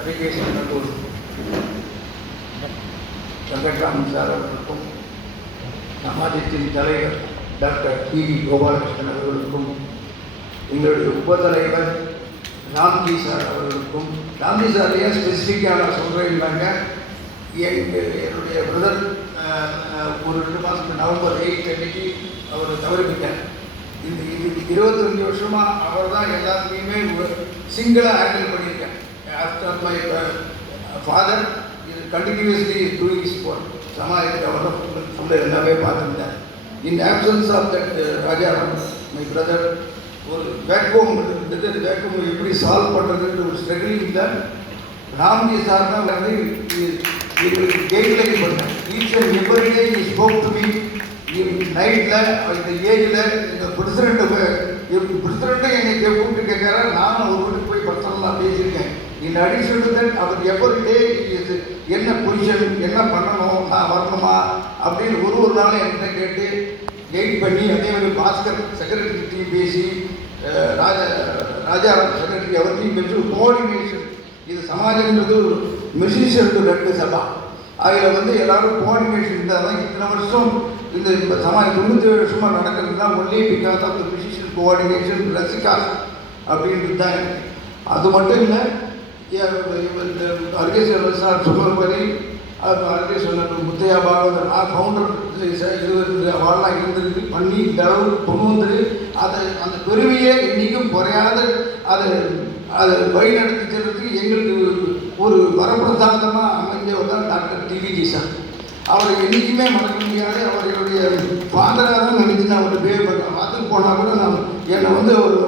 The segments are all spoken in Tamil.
அரிகேசநல்லூர் வெங்கட்ராமன் சார் அவர்களுக்கும், சமாஜத்தின் தலைவர் டாக்டர் டி.வி. கோபாலகிருஷ்ணன் அவர்களுக்கும், எங்களுடைய உபத்தலைவர் ராம்ஜி சார் அவர்களுக்கும், ராம்ஜி சார் ஏன் ஸ்பெசிஃபிக்காக நான் சொல்கிறேன்னாங்க, என்னுடைய பிரதர் ஒரு 2 மாதத்துக்கு நவம்பர் 8 அன்னைக்கு அவர் தவறிவிட்டார். இந்த 25 வருஷமாக அவர் தான் எல்லாத்துலேயுமே சிங்கிளாக ஹேண்டில் பண்ணியிருக்கேன். ஆஃப்டர் மை ஃபாதர் இது கண்டினியூஸ்லி டூயிங் ஸ்போர்ட் சமாஜத்துக்கு அவர் சொல்ல எல்லாமே பார்த்துருந்தேன். In absence of that Rajaram my brother ஒரு வேக்யூம் இருந்தது. அந்த வேக்யூம் எப்படி சால்வ் பண்ணுறதுன்ற ஒரு ஸ்ட்ரகிளிங் தான் ராம்ஜி சார் தான் வந்து எங்களுக்கு கைட்லைன் பண்ணேன். Each and every day E spoke to me. நைட்டில் இந்த ஏஜில் இந்த பிரசிடெண்ட்டை என்னை கூப்பிட்டு கேட்குறாரு. நானும் ஒரு வீட்டுக்கு போய் பர்சனலாக பேசியிருக்கேன். இந்த அடிஷன் டு தட் அவர் எவ்ரி டே என்ன பொசிஷன், என்ன பண்ணணும், நான் வரணுமா அப்படின்னு ஒரு நாளும் என்கிட்ட கேட்டு கைட் பண்ணி, அதே மாதிரி பாஸ்கர் செக்ரட்டரிட்டையும் பேசி, ராஜாராம் செக்ரட்டரி அவர்கிட்டையும் பேசி கோஆர்டினேஷன். இது சமாஜன்றது ஒரு மியூசிஷியன் டு ரெண்டு சபா. அதில் வந்து எல்லோரும் கோஆர்டினேஷன் இருந்தால் தான் இத்தனை வருஷம் இந்த சமாஜம் 97 வருஷமாக நடக்கிறது தான் only because of the musician coordination ரசிகா அப்படின்றது தான் இருக்குது. அது மட்டும் இல்லை, அர்கேஸ்வரர் சார் சொன்ன மாதிரி அர்கேஸ்வரர் முத்தையா பாகவதர் நான் ஃபவுண்டர் அவெல்லாம் இருந்திருக்கு பண்ணி இந்த அளவுக்கு கொண்டு வந்து அந்த பெருமையை இன்றைக்கும் குறையாத அதை வழிநடத்தி செல்றதுக்கு எங்களுக்கு ஒரு வரப்பிரசாதமாக அமைஞ்சவர் தான் டாக்டர் டிவிஜி சார். அவர் என்றைக்குமே மறக்க முடியாது. அவர்களுடைய ஃபாதராக தான் நினைச்சு நான் அவர்கிட்ட பேர் பண்ணுறேன். பார்த்துட்டு போனால் கூட நான் என்னை வந்து ஒரு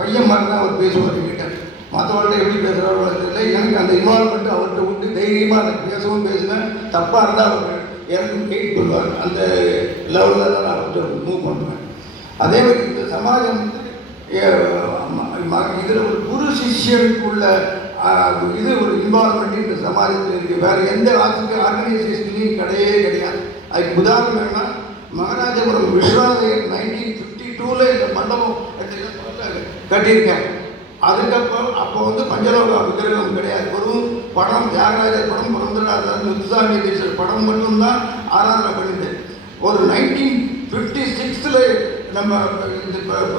பையன் மாதிரி தான் அவர் பேசுவார் என்கிட்ட. மற்றவர்கிட்ட எப்படி பேசுகிறாரோ தெரியல. எனக்கு அந்த இன்வால்மெண்ட் அவர்கிட்ட விட்டு தைரியமாக எனக்கு பேசவும் பேசுவேன். தப்பாக இருந்தால் அவர் எனக்கு கைட் பண்ணுவார். அந்த லெவலில் தான் நான் அவர்கிட்ட மூவ் பண்ணுவேன். அதே மாதிரி இந்த சமாஜம் வந்து இதில் ஒரு குரு சிஷ்யனுக்குள்ள இது ஒரு இன்வால்மெண்ட் இந்த சமாஜத்தில் இருக்குது. வேறு எந்த ஆர்கனைசேஷன்லையும் கிடையாது. அதுக்கு உதாரணம் என்னன்னா, மகாராஜபுரம் விஸ்வநாதர் 1952 இந்த மண்டபம் கட்டியிருக்காங்க. அதுக்கப்புறம் அப்போ வந்து பஞ்சலோக விக்கிரகம் கிடையாது. வெறும் படம், தியாகராஜர் படம், புரந்தரநாதர், முத்துசாமி தீட்சர் படம் மட்டும்தான் ஆராதனை பண்ணிது. ஒரு 1956 நம்ம இந்த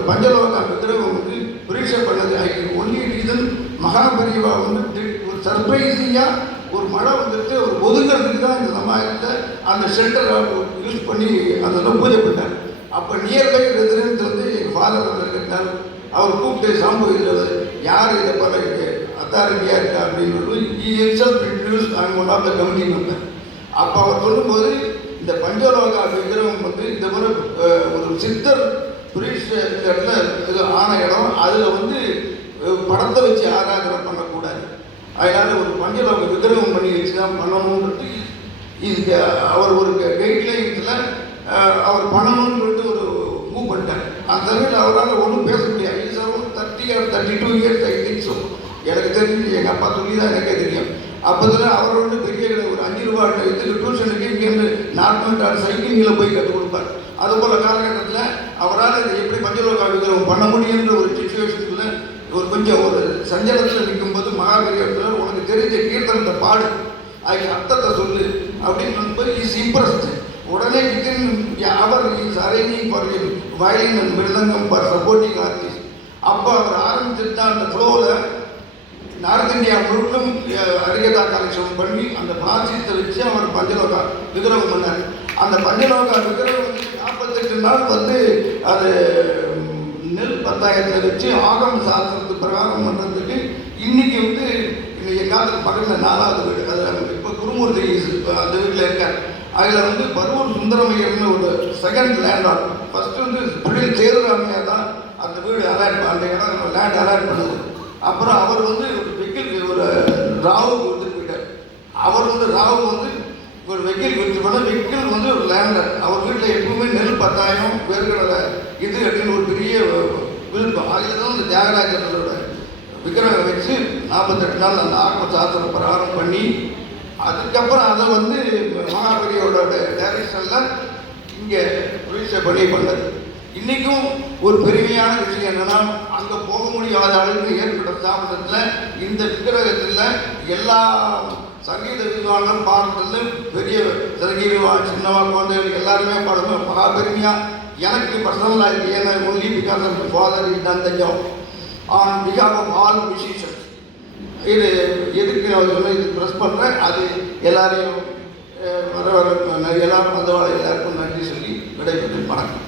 பஞ்சலோக விக்கிரகம் வந்து பரீட்சை பண்ணது. அதுக்கு ஒன்லி ரீசன் மகாபரிவா வந்து ஒரு சர்ப்ரைஸிங்காக ஒரு மழை வந்துட்டு ஒரு ஒதுங்கிறதுக்கு தான் இந்த சமாஜத்தை அந்த ஷெல்டரை யூஸ் பண்ணி அதெல்லாம் பூஜை பண்ணார். அப்போ நியர்பை ரெசிடென்ஸ் வந்து எங்கள் ஃபாதர் வந்துருக்கார். அவர் கூப்பிட்டு சாம்பு இதில் யார் இதை பண்ண அத்தாரிட்டியாக இருக்கா அப்படின்னு introduce one of the committee member. அப்போ அவர் சொல்லும்போது இந்த பஞ்சலோகா விக்கிரகம் வந்து இந்த மாதிரி ஒரு சித்தர் புரீஷ் இந்த இடத்துல ஆன இடம், அதில் வந்து படத்தை வச்சு ஆராதனை பண்ணக்கூடாது. அதனால் ஒரு பஞ்சலோக விக்கிரகம் பண்ணி வச்சு தான் பண்ணணுன்றது இதுக்கு அவர் ஒரு கைட்லைன்ஸில் அவர் பண்ணணும்னு சொல்லிட்டு ஒரு மூவ் பண்ணிட்டார். அந்த சமயத்தில் அவரால் ஒன்றும் பேச முடியாது. இது sir 30 or 32 years I think so. எனக்கு தெரிஞ்சு எங்கள் அப்பா சொல்லி தான் எனக்கே தெரியும். அப்போதில் அவர் வந்து பெரிய ஒரு 5 ரூபா இதுக்கு டியூஷனுக்கு இங்கேருந்து நார்மல் சைக்கிளிங்கில் போய் கற்றுக் கொடுப்பார். அதுபோல் காலகட்டத்தில் அவரால் இதை எப்படி பஞ்சலோகா விக்கிரகம் பண்ண முடியுன்ற ஒரு சுச்சுவேஷனில் ஒரு கொஞ்சம் ஒரு சஞ்சலத்தில் நிற்கும்போது மகாபெரியவர் உனக்கு தெரிஞ்ச கீர்த்தனத்தை பாடு, அதுக்கு அர்த்தத்தை சொல்லு அப்படின்னு சொல்லும்போது இஸ் இம்ப்ரெஸ்ட். உடனே வித்தின் அவர் is arranging for violin and mridangam for supporting artist. அப்போ அவர் ஆரம்பிச்சுட்டு தான் அந்த ஃப்ளோவில் நார்த் இந்தியா முழுக்கும் அரிகதா கலெக்ஷன் பண்ணி அந்த பிராச்சியத்தை வச்சு அவர் பஞ்சலோகா விக்கிரகம் பண்ணார். அந்த பஞ்சலோகா விக்கிரகம் வந்து 48 நாள் வந்து அது நெல் பத்தாயத்தில் வச்சு ஆகம சாஸ்திரத்து பிரகாரம் பண்ணுறதுக்கு இன்றைக்கி வந்து எங்கள் காலத்துக்கு பக்கத்தில் 4வது வீடு, அது இப்போ குருமூர்த்தி அந்த வீட்டில் இருக்கார். அதில் வந்து பருவூர் சுந்தரமையர்னு ஒரு செகண்ட் லேண்ட் ஆகும். ஃபஸ்ட்டு வந்து தொழில் சேதுராமையா தான் அந்த வீடு அலாட் அந்த இடம் லேண்ட் அலாட் பண்ணுது. அப்புறம் அவர் வந்து ஒரு வெக்கில் ஒரு ராவுக்கு வந்துட்டு போயிட்டார். அவர் வந்து ராவு வந்து ஒரு வெக்கில் விட்டு பண்ண வெக்கில் வந்து ஒரு லேண்டர். அவர் வீட்டில் எப்பவுமே நெல் பத்தாயம் வேர்க்கடலை இது அப்படின்னு ஒரு பெரிய விருப்பம். அதில் தான் இந்த தியாகராஜரோட விக்கிரகம் வச்சு 48 நாள் அந்த ஆத்ம சாஸ்திர பிரகாரம் பண்ணி, அதுக்கப்புறம் அதை வந்து மகாபெரியோட டைரக்ஷனில் இங்கே புரீட்சை பண்ணி பண்ணது. இன்றைக்கும் ஒரு பெருமையான விஷயம் என்னென்னா அங்கே போக முடியாத அளவுக்கு ஏற்பட்ட ஸ்தாபனத்தில் இந்த விக்கிரகத்தில் எல்லா சங்கீத வித்வான்களும் பாடுறது பெரிய சங்கீத சின்னவா குழந்தைகள் எல்லாருமே பாடுவோம் மகா பெருமையாக எனக்கு பர்சனலாக இருக்குது. ஏன்னா only because of father is done the job on because of all musicians. இது எதுக்கு நான் சொன்ன இது ப்ரெஸ் பண்ணுறேன். அது எல்லாரையும் வர எல்லாரும் வந்தவாள் எல்லாருக்கும் நன்றி சொல்லி விடைபெற்று வணக்கம்.